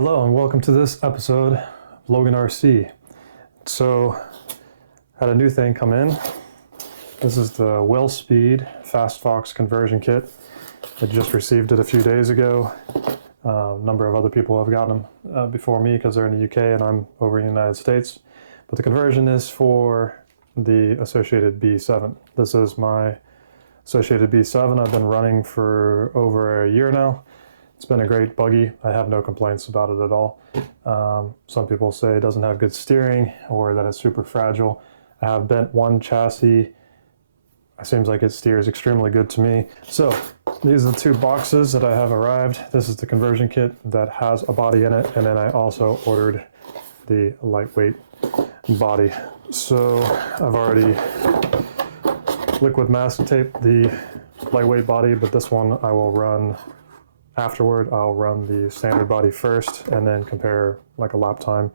Hello and welcome to this episode of Logan RC. So, had a new thing come in. This is the Willspeed FastFox conversion kit. I just received it a few days ago. A number of other people have gotten them before me because they're in the UK and I'm over in the United States. But the conversion is for the Associated B7. This is my Associated B7. I've been running for over a year now. It's been a great buggy. I have no complaints about it at all. Some people say it doesn't have good steering or that it's super fragile. I have bent one chassis. It seems like it steers extremely good to me. So these are the two boxes that I have arrived. This is the conversion kit that has a body in it, and then I also ordered the lightweight body. So I've already liquid mask taped the lightweight body, but this one I will run afterward. I'll run the standard body first and then compare like a lap time.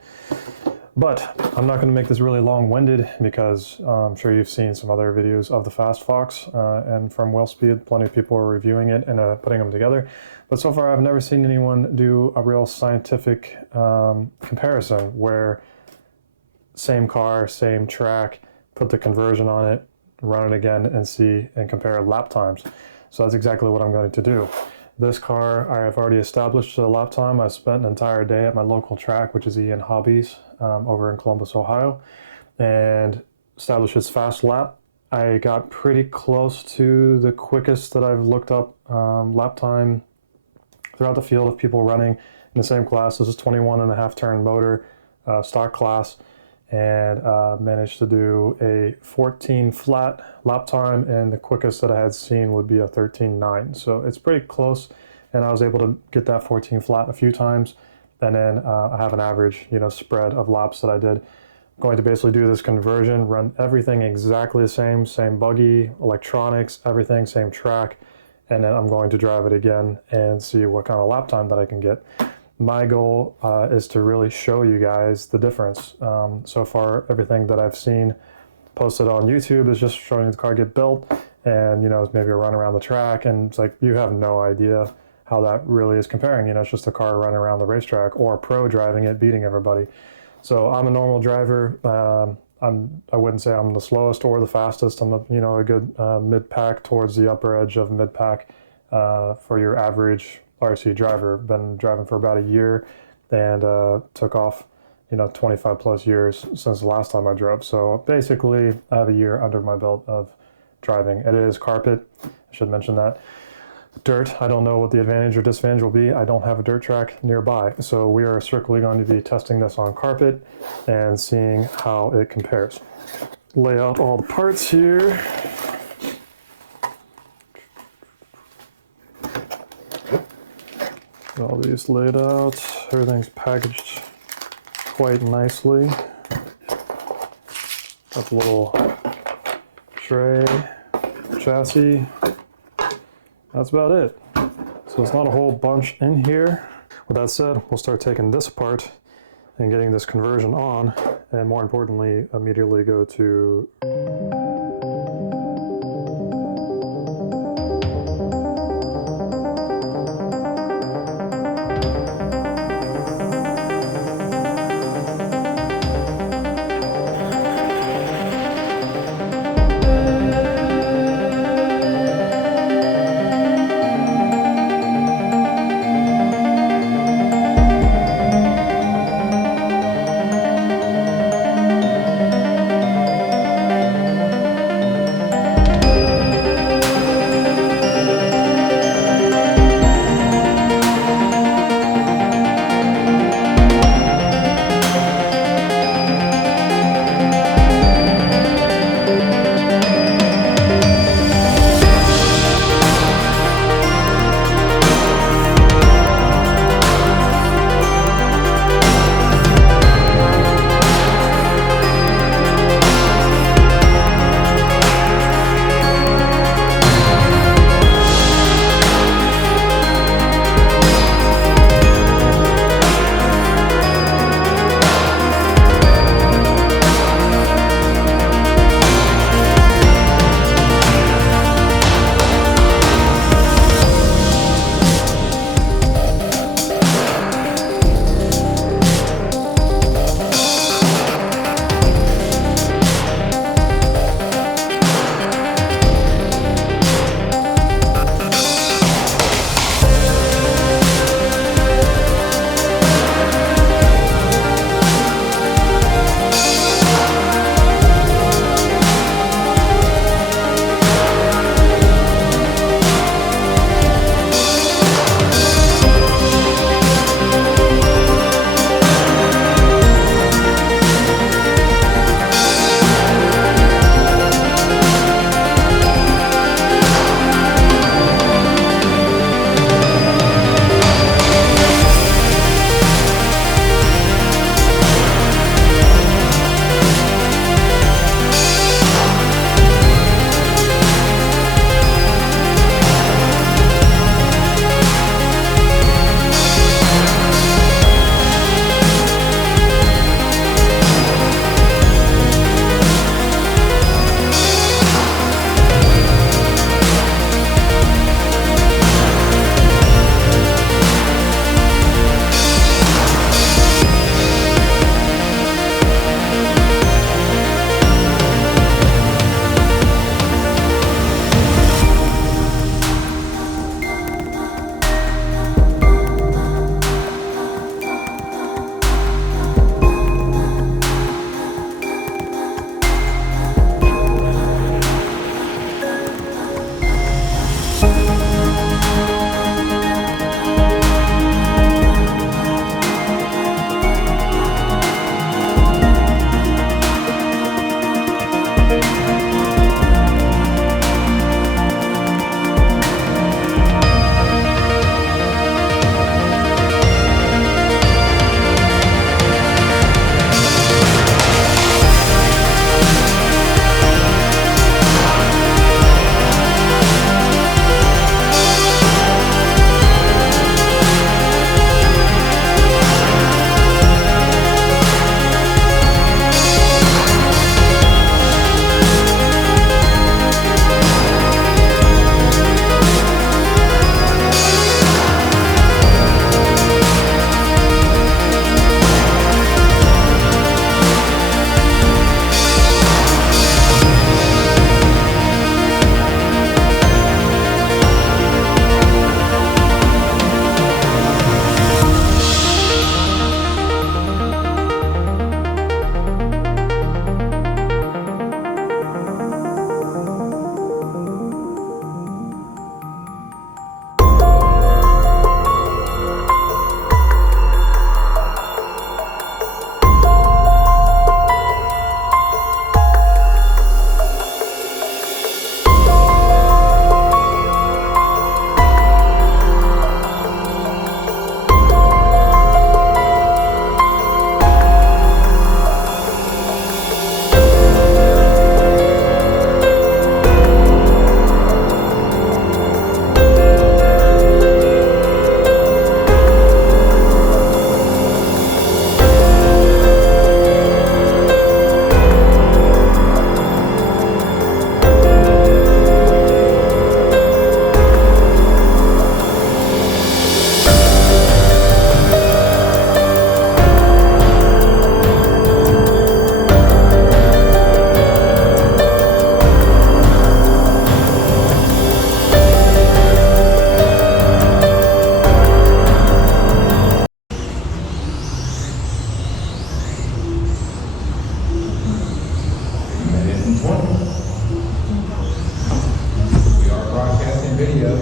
But I'm not going to make this really long-winded because I'm sure you've seen some other videos of the FastFox and from Willspeed. Plenty of people are reviewing it and putting them together. But so far I've never seen anyone do a real scientific comparison where same car, same track, put the conversion on it, run it again and see and compare lap times. So that's exactly what I'm going to do. This car, I have already established a lap time. I spent an entire day at my local track, which is Ian Hobbies over in Columbus, Ohio, and established its fast lap. I got pretty close to the quickest that I've looked up lap time throughout the field of people running in the same class. This is 21.5 turn motor, stock class, and managed to do a 14 flat lap time, and the quickest that I had seen would be a 13.9. So it's pretty close, and I was able to get that 14 flat a few times, and then I have an average, spread of laps that I did. I'm going to basically do this conversion, run everything exactly the same buggy, electronics, everything, same track, and then I'm going to drive it again and see what kind of lap time that I can get. My goal is to really show you guys the difference. So far, everything that I've seen posted on YouTube is just showing the car get built and, maybe a run around the track. And it's like, you have no idea how that really is comparing. It's just a car running around the racetrack or a pro driving it, beating everybody. So I'm a normal driver. I wouldn't say I'm the slowest or the fastest. I'm a good mid-pack towards the upper edge of mid-pack for your average RC driver. Been driving for about a year and took off 25 plus years since the last time I drove. So basically I have a year under my belt of driving. It is carpet, I should mention that. Dirt, I don't know what the advantage or disadvantage will be. I don't have a dirt track nearby, so we are strictly going to be testing this on carpet and seeing how it compares. Lay out all the parts here. All these laid out, everything's packaged quite nicely. Got the little tray, chassis. That's about it. So it's not a whole bunch in here. With that said, we'll start taking this apart and getting this conversion on, and more importantly, immediately go to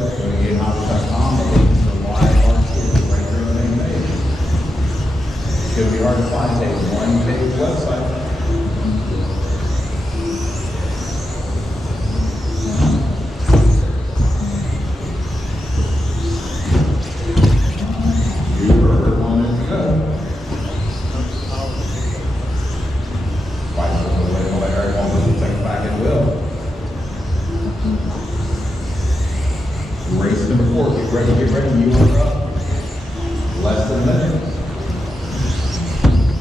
Go to GameHopper.com and look for YRT right there on the main page. Should be hard to find. It's a one-page website. Race number 4, get ready, you are up. Less than a minute.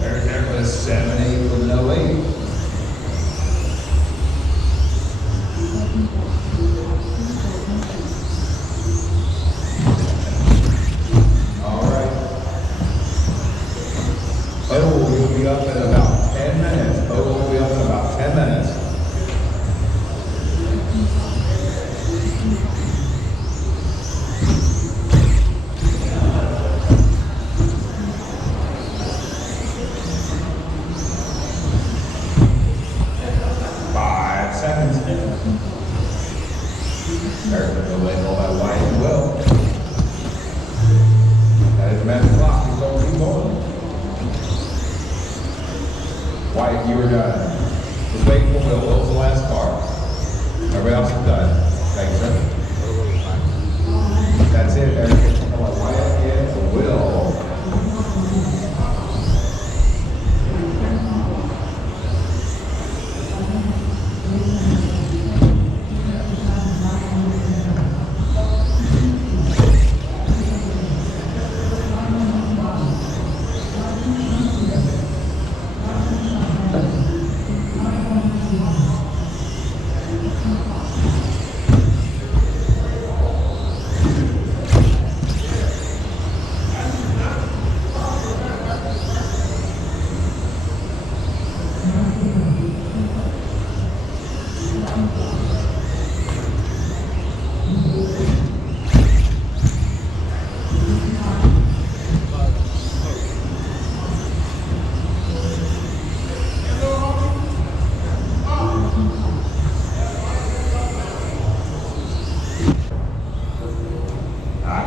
There goes 7-8 with an 08. All right. Total will be up in about 10 minutes. Total will be up in about 10 minutes. There's the label by White and Will. That is the magic clock. He's going to keep going. White, you are done. Just wait for Will. Will's the last card. Everybody else is done. Thanks, sir. That's it, Eric. Come on, White again to Will.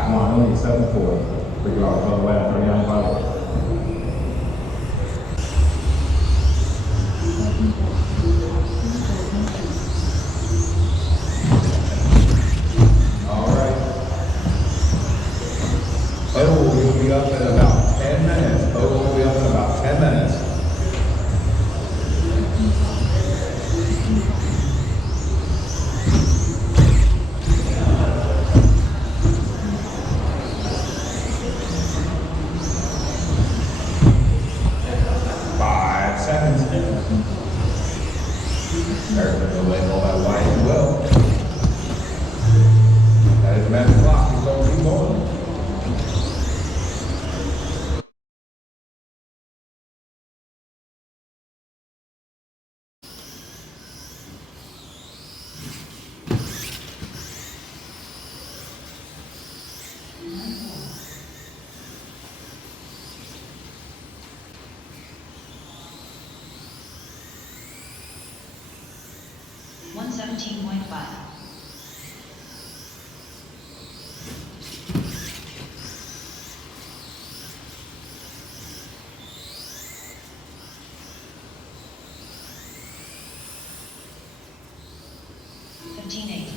Come on, only 7-4. Figure out the way I'm 39-5. All right. Total will be up in about 10 minutes. Total will be up in about 10 minutes. There's the label by White and Will. That is the magic clock. He's going to keep going. $117.5. $15.8.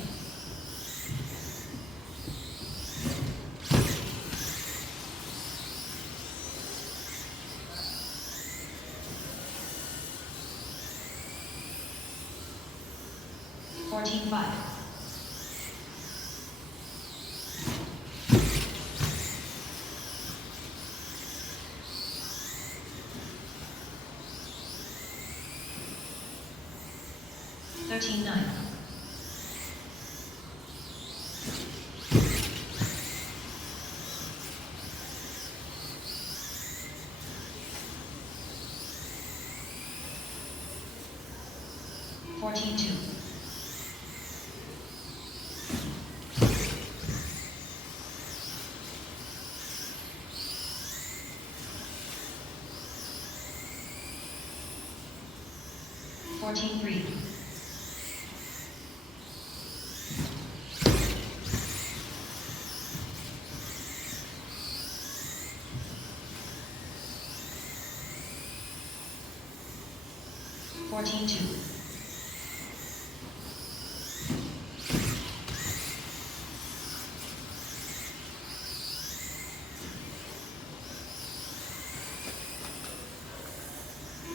$14.5. $13.9. $14.2. $14.3. 14.2.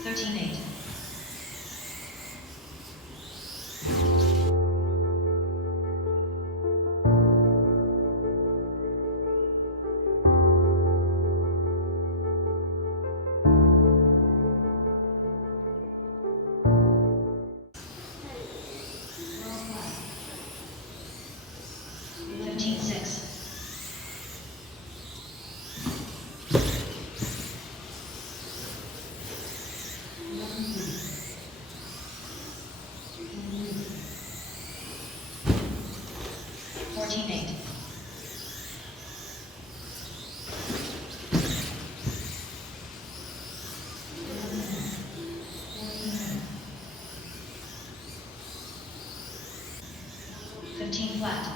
$13.8. $15.6. $14.8. $15 flat.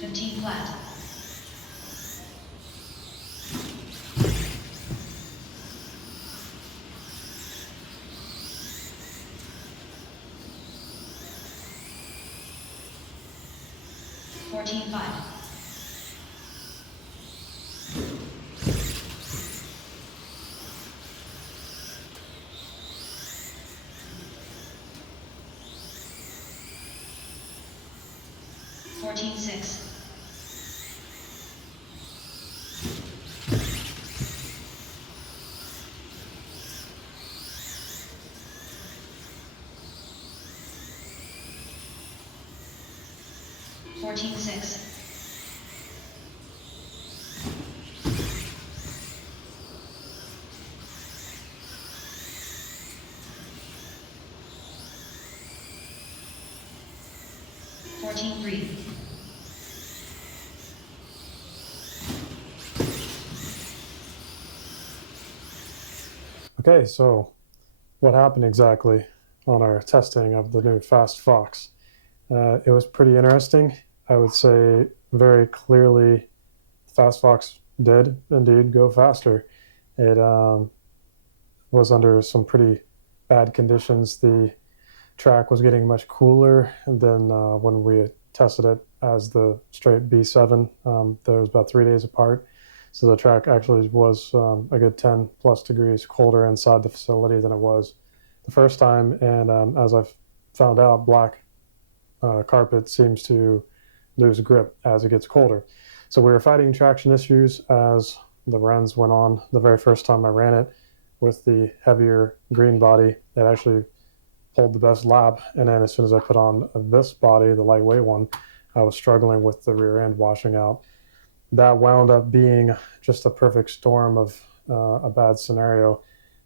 $15 flat. $14.5. $14.6. $14.6. $14.3. Okay, so what happened exactly on our testing of the new FastFox? It was pretty interesting. I would say very clearly FastFox did indeed go faster. It was under some pretty bad conditions. The track was getting much cooler than when we tested it as the straight B7. There was about 3 days apart. So the track actually was a good 10 plus degrees colder inside the facility than it was the first time. And as I've found out, black carpet seems to lose grip as it gets colder. So we were fighting traction issues as the runs went on. The very first time I ran it with the heavier green body, it actually pulled the best lap. And then as soon as I put on this body, the lightweight one, I was struggling with the rear end washing out. That wound up being just a perfect storm of a bad scenario.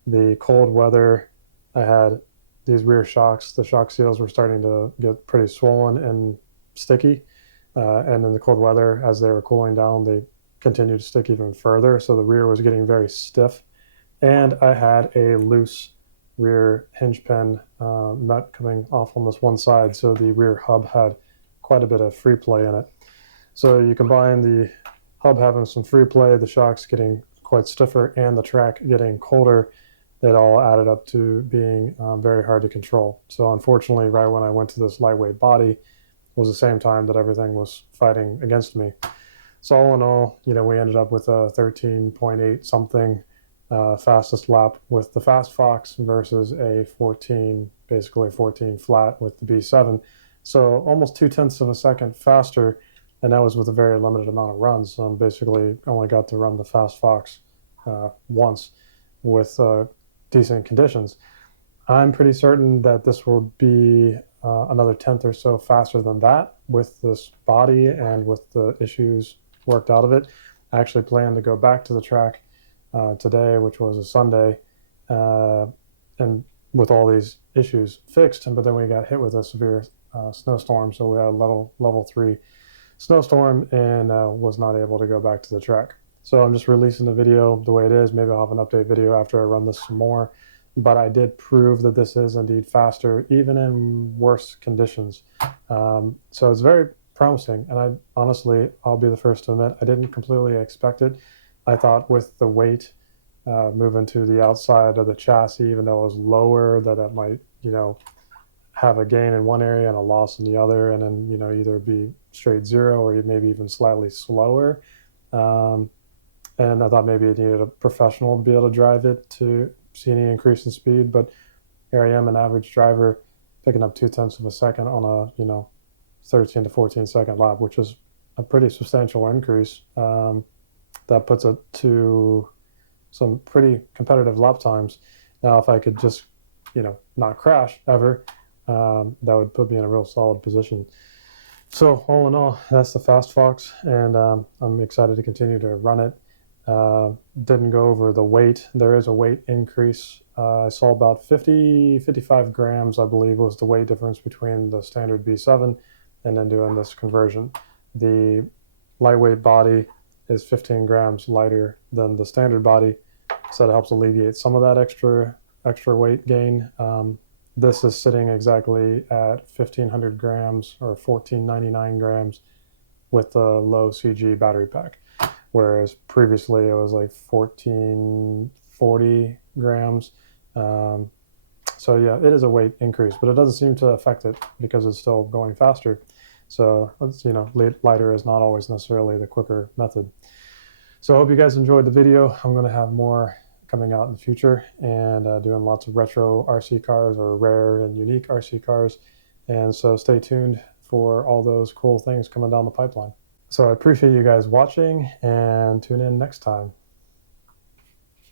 The cold weather, I had these rear shocks. The shock seals were starting to get pretty swollen and sticky. And in the cold weather, as they were cooling down, they continued to stick even further. So the rear was getting very stiff. And I had a loose rear hinge pin nut coming off on this one side. So the rear hub had quite a bit of free play in it. So you combine the hub having some free play, the shocks getting quite stiffer, and the track getting colder, it all added up to being very hard to control. So unfortunately, right when I went to this lightweight body was the same time that everything was fighting against me. So all in all, we ended up with a 13.8 something fastest lap with the FastFox versus a 14, basically 14 flat with the B7. So almost 0.2 of a second faster, and that was with a very limited amount of runs. Basically only got to run the FastFox once with decent conditions. I'm pretty certain that this will be another 1/10 or so faster than that with this body and with the issues worked out of it. I actually plan to go back to the track today, which was a Sunday, and with all these issues fixed. But then we got hit with a severe snowstorm, so we had a level 3 snowstorm and was not able to go back to the track. So I'm just releasing the video the way it is. Maybe I'll have an update video after I run this some more. but I did prove that this is indeed faster, even in worse conditions. So it's very promising, and I honestly, I'll be the first to admit, I didn't completely expect it. I thought with the weight moving to the outside of the chassis, even though it was lower, that it might, have a gain in one area and a loss in the other, and then, either be straight zero or maybe even slightly slower. And I thought maybe it needed a professional to be able to drive it to see any increase in speed, but here I am, an average driver, picking up 0.2 of a second on a 13 to 14 second lap, which is a pretty substantial increase. That puts it to some pretty competitive lap times. Now, if I could just not crash ever, that would put me in a real solid position. So all in all, that's the FastFox, and I'm excited to continue to run it. Didn't go over the weight. There is a weight increase. I saw about 55 grams, I believe, was the weight difference between the standard B7 and then doing this conversion. The lightweight body is 15 grams lighter than the standard body, so that helps alleviate some of that extra weight gain. This is sitting exactly at 1,500 grams or 1,499 grams with the low CG battery pack, whereas previously it was like 1,440 grams. So yeah, it is a weight increase, but it doesn't seem to affect it because it's still going faster. So lighter is not always necessarily the quicker method. So I hope you guys enjoyed the video. I'm going to have more coming out in the future, and doing lots of retro RC cars or rare and unique RC cars. And so stay tuned for all those cool things coming down the pipeline. So I appreciate you guys watching, and tune in next time.